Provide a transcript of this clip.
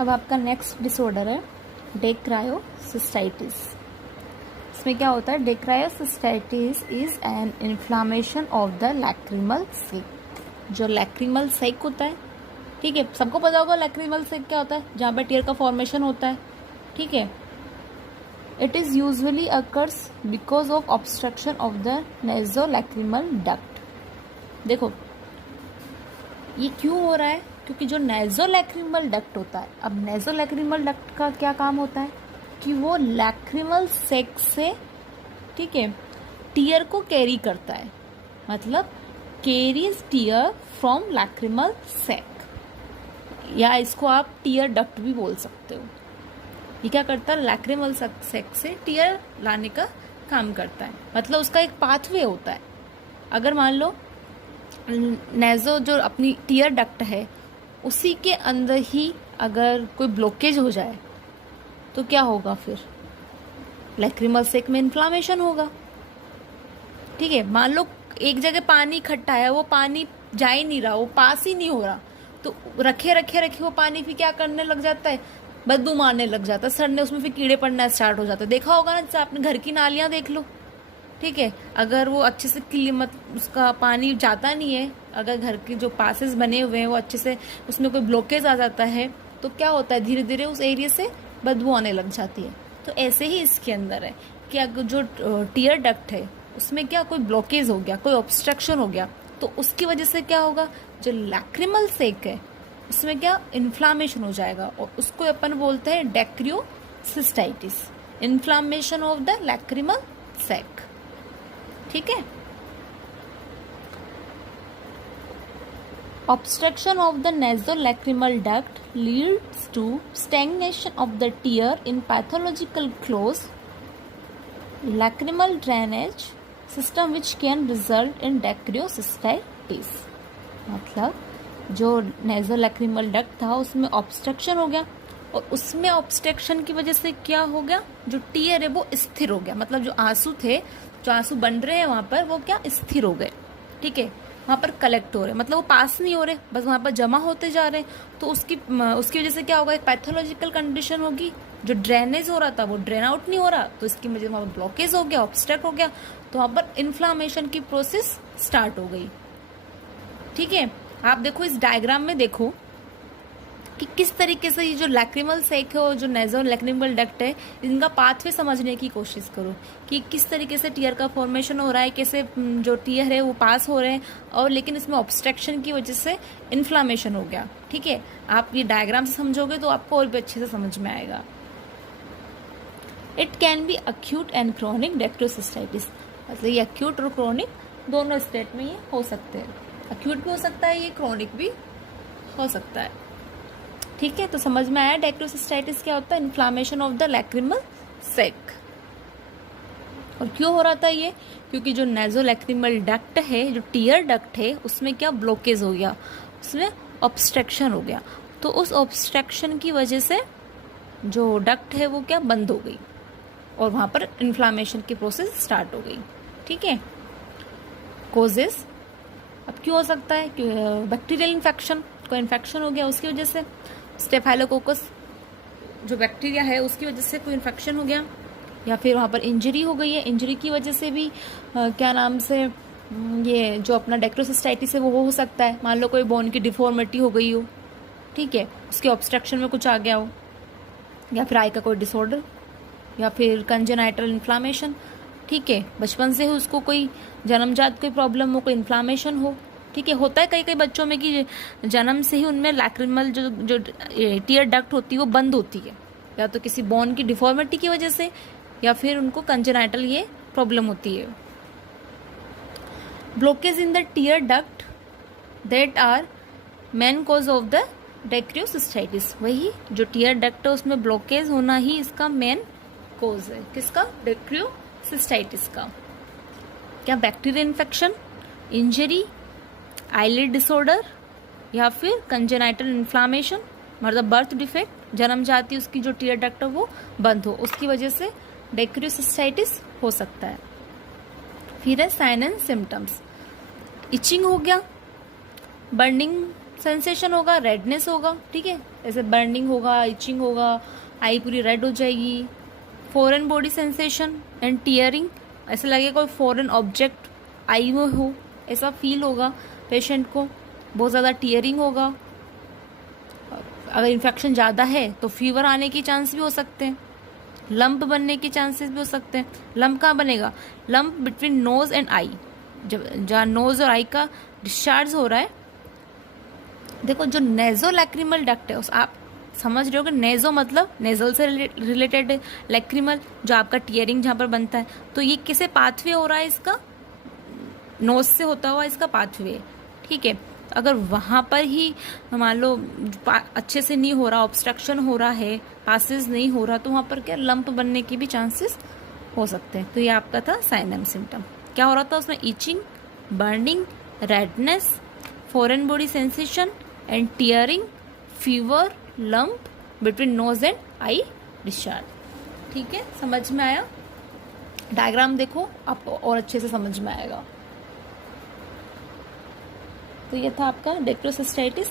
अब आपका next disorder है डेक्रायोसिस्टाइटिस। इसमें क्या होता है? Dacryocystitis is an inflammation of the lacrimal sac. जो लैक्रिमल सैक होता है, ठीक है, सबको पता होगा लैक्रिमल सैक क्या होता है, जहाँ पे टीयर का फॉर्मेशन होता है, ठीक है। It is usually occurs because of obstruction of the nasolacrimal duct. देखो ये क्यों हो रहा है? क्योंकि जो नेजोलैक्रिमल डक्ट होता है, अब नेजोलैक्रिमल डक्ट का क्या काम होता है कि वो लैक्रिमल सैक से, ठीक है, टीयर को कैरी करता है, मतलब carries tear from lacrimal sac, या इसको आप टीयर डक्ट भी बोल सकते हो। ये क्या करता है? लैक्रिमल सैक से टीयर लाने का काम करता है, मतलब उसका एक पाथवे होता है। अगर मान लो नेजो जो अपनी टीयर डक्ट है उसी के अंदर ही अगर कोई ब्लॉकेज हो जाए तो क्या होगा? फिर लैक्रिमल सैक में इन्फ्लामेशन होगा, ठीक है। मान लो एक जगह पानी इकट्ठा है, वो पानी जा ही नहीं रहा, वो पास ही नहीं हो रहा, तो रखे रखे रखे वो पानी फिर क्या करने लग जाता है? बदबू मारने लग जाता है, सड़ने, उसमें फिर कीड़े पड़ना स्टार्ट हो जाता है। देखा होगा ना, जैसे आपने घर की नालियां देख लो, ठीक है, अगर वो अच्छे से उसका पानी जाता नहीं है, अगर घर के जो पासेस बने हुए हैं वो अच्छे से, उसमें कोई ब्लॉकेज आ जाता है तो क्या होता है? धीरे धीरे उस एरिया से बदबू आने लग जाती है। तो ऐसे ही इसके अंदर है कि अगर जो टीयर डक्ट है उसमें क्या कोई ब्लॉकेज हो गया, कोई ऑब्स्ट्रक्शन हो गया, तो उसकी वजह से क्या होगा? जो लैक्रिमल सैक है उसमें क्या इन्फ्लामेशन हो जाएगा, और उसको अपन बोलते हैं dacryocystitis, inflammation of the lacrimal sac, ठीक है। Obstruction of the nasolacrimal duct leads to stagnation of the tear in pathological closed lacrimal drainage system which can result in डेक्रियोसिस्टाइटिस। मतलब जो नेजोलैक्रिमल डक्ट था उसमें ऑब्स्ट्रक्शन हो गया, और उसमें ऑब्स्ट्रक्शन की वजह से क्या हो गया? जो टीयर है वो स्थिर हो गया, मतलब जो आंसू थे, जो आंसू बन रहे हैं वहां पर, वो क्या स्थिर हो गए, ठीक है, वहां पर कलेक्ट हो रहे, मतलब वो पास नहीं हो रहे, बस वहां पर जमा होते जा रहे हैं। तो उसकी वजह से क्या होगा? एक पैथोलॉजिकल कंडीशन होगी, जो ड्रेनेज हो रहा था वो ड्रेन आउट नहीं हो रहा, तो इसकी वजह से वहां पर ब्लॉकेज हो गया, ऑब्स्ट्रक्ट हो गया, तो वहां पर इन्फ्लामेशन की प्रोसेस स्टार्ट हो गई, ठीक है। आप देखो इस डायग्राम में देखो कि किस तरीके से ये जो लैक्रिमल सैक है और जो नेजोलैक्रिमल डक्ट है, इनका पाथवे समझने की कोशिश करो कि किस तरीके से टीयर का फॉर्मेशन हो रहा है, कैसे जो टीयर है वो पास हो रहे हैं, और लेकिन इसमें ऑब्स्ट्रक्शन की वजह से इन्फ्लामेशन हो गया, ठीक है। आप ये डायग्राम से समझोगे तो आपको और भी अच्छे से समझ में आएगा। It can be acute and chronic dacryocystitis, मतलब ये अक्यूट और क्रोनिक दोनों स्टेट में ये हो सकते हैं, अक्यूट भी हो सकता है, ये क्रोनिक भी हो सकता है, ठीक है। तो समझ में आया डेक्रियोसिस्टाइटिस क्या होता है? Inflammation of the lacrimal sac. और क्यों हो रहा था ये? क्योंकि जो नेजोलैक्रिमल डक्ट है, जो टीयर डक्ट है, उसमें क्या ब्लॉकेज हो गया, उसमें ऑब्स्ट्रक्शन हो गया, तो उस ऑब्स्ट्रक्शन की वजह से जो डक्ट है वो क्या बंद हो गई, और वहां पर इन्फ्लामेशन की प्रोसेस स्टार्ट हो गई, ठीक है। कोजेस अब क्यों हो सकता है? बैक्टीरियल इन्फेक्शन, कोई इन्फेक्शन हो गया उसकी वजह से, स्टेफाइलोकोकस जो बैक्टीरिया है उसकी वजह से कोई इन्फेक्शन हो गया, या फिर वहाँ पर इंजरी हो गई है, इंजरी की वजह से भी क्या नाम से ये जो अपना डेक्रियोसिस्टाइटिस है वो हो सकता है। मान लो कोई बोन की डिफॉर्मिटी हो गई हो, ठीक है, उसके ऑब्स्ट्रक्शन में कुछ आ गया हो, या फिर आई का कोई डिसऑर्डर, या फिर कंजेनाइटल इन्फ्लामेशन, ठीक है, बचपन से ही उसको कोई जन्मजात कोई प्रॉब्लम हो, कोई इन्फ्लामेशन हो, ठीक है। होता है कई कई बच्चों में कि जन्म से ही उनमें लैक्रिमल जो टीयर डक्ट होती है वो बंद होती है, या तो किसी बोन की डिफॉर्मिटी की वजह से, या फिर उनको कंजेनाइटल ये प्रॉब्लम होती है। Blockage in the tear duct that are main cause of the dacryocystitis, वही जो टीयर डक्ट है उसमें ब्लॉकेज होना ही इसका मेन कॉज है, किसका? डेक्रियोसिस्टाइटिस का। क्या bacterial infection, injury, eyelid disorder, या फिर कंजेनाइटल इन्फ्लामेशन, मतलब बर्थ डिफेक्ट, जन्मजाति उसकी जो टीयर डक्ट है वो बंद हो, उसकी वजह से डेक्रियोसिस्टाइटिस हो सकता है। फिर है साइन एंड सिम्टम्स, इचिंग हो गया, बर्निंग सेंसेशन होगा, रेडनेस होगा, ठीक है, जैसे बर्निंग होगा, इचिंग होगा, आई पूरी रेड हो जाएगी। Foreign body sensation and tearing, ऐसा लगेगा कोई फॉरेन ऑब्जेक्ट आई में हो, ऐसा फील होगा पेशेंट को। बहुत ज़्यादा टीयरिंग होगा। अगर इन्फेक्शन ज़्यादा है तो फीवर आने के चांस भी हो सकते हैं, लंप बनने के चांसेस भी हो सकते हैं। लंप कहाँ बनेगा? Lump between nose and eye, जब जहाँ नोज और आई का डिस्चार्ज हो रहा है। देखो जो नेजो लैक्रिमल डक्ट है, उस आप समझ रहे हो कि नेजो मतलब नेजल से रिलेटेड, लैक्रिमल जो आपका टीयरिंग जहाँ पर बनता है, तो ये किसे पाथवे हो रहा है? इसका नोज से होता हुआ इसका पाथवे, ठीक है। अगर वहाँ पर ही मान लो अच्छे से नहीं हो रहा, ऑब्स्ट्रक्शन हो रहा है, पासेस नहीं हो रहा, तो वहाँ पर क्या लंप बनने की भी चांसेस हो सकते हैं। तो ये आपका था साइन एंड सिम्टम। क्या हो रहा था उसमें? Itching, burning, redness, foreign body sensation and tearing, fever, lump between nose and eye discharge. ठीक है, समझ में आया? डायग्राम देखो आपको और अच्छे से समझ में आएगा। तो ये था आपका डेक्ट्रोसिस्टाइटिस।